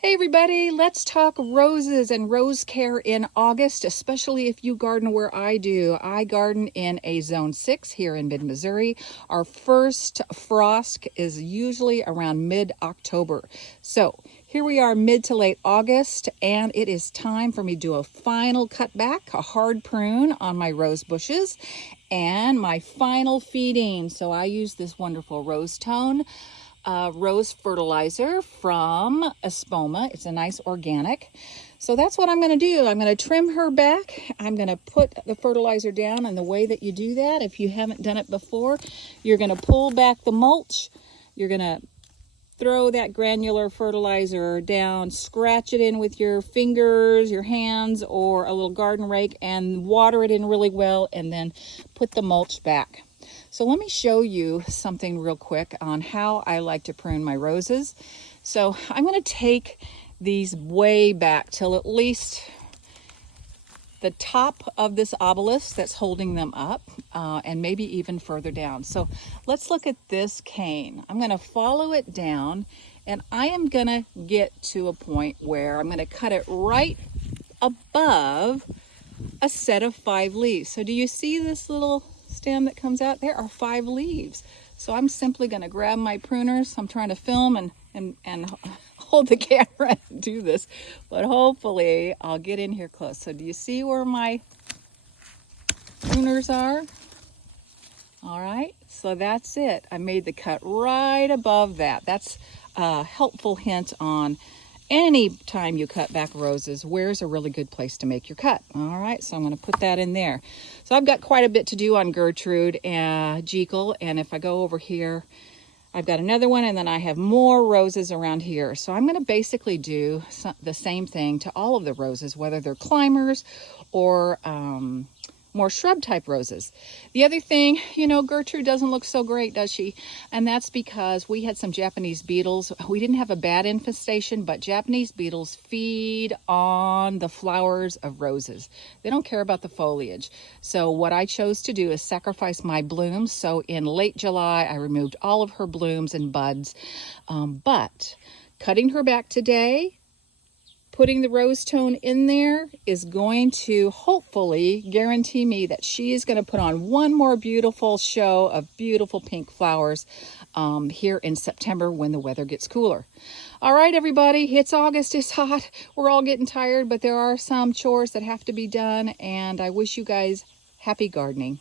Hey everybody, let's talk roses and rose care in August, especially if you garden where I do. I garden in a zone 6 here in mid-Missouri. Our first frost is usually around mid-October. So here we are mid to late August, and it is time for me to do a final cutback, a hard prune on my rose bushes, and my final feeding. So I use this wonderful rose tone rose fertilizer from Espoma. It's a nice organic. So that's what I'm going to do. I'm going to trim her back. I'm going to put the fertilizer down, and the way that you do that, if you haven't done it before, you're going to pull back the mulch. You're going to throw that granular fertilizer down, scratch it in with your fingers, your hands, or a little garden rake, and water it in really well, and then put the mulch back. So let me show you something real quick on how I like to prune my roses. So I'm going to take these way back till at least the top of this obelisk that's holding them up, and maybe even further down. So let's look at this cane. I'm going to follow it down, and I am going to get to a point where I'm going to cut it right above a set of 5 leaves. So do you see this little stem that comes out? There are 5 leaves. So I'm simply going to grab my pruners. I'm trying to film and hold the camera and do this, but hopefully I'll get in here close. So do you see where my pruners are? All right, so that's it. I made the cut right above that. That's a helpful hint on any time you cut back roses, where's a really good place to make your cut. All right, so I'm going to put that in there. So I've got quite a bit to do on Gertrude and Jekyll, and if I go over here, I've got another one, and then I have more roses around here. So I'm going to basically do the same thing to all of the roses, whether they're climbers or more shrub type roses. The other thing, Gertrude doesn't look so great, does she? And that's because we had some Japanese beetles. We didn't have a bad infestation, but Japanese beetles feed on the flowers of roses. They don't care about the foliage. So what I chose to do is sacrifice my blooms. So in late July, I removed all of her blooms and buds. But cutting her back today, putting the rose tone in there is going to hopefully guarantee me that she is going to put on one more beautiful show of beautiful pink flowers here in September when the weather gets cooler. All right, everybody, it's August, it's hot. We're all getting tired, but there are some chores that have to be done, and I wish you guys happy gardening.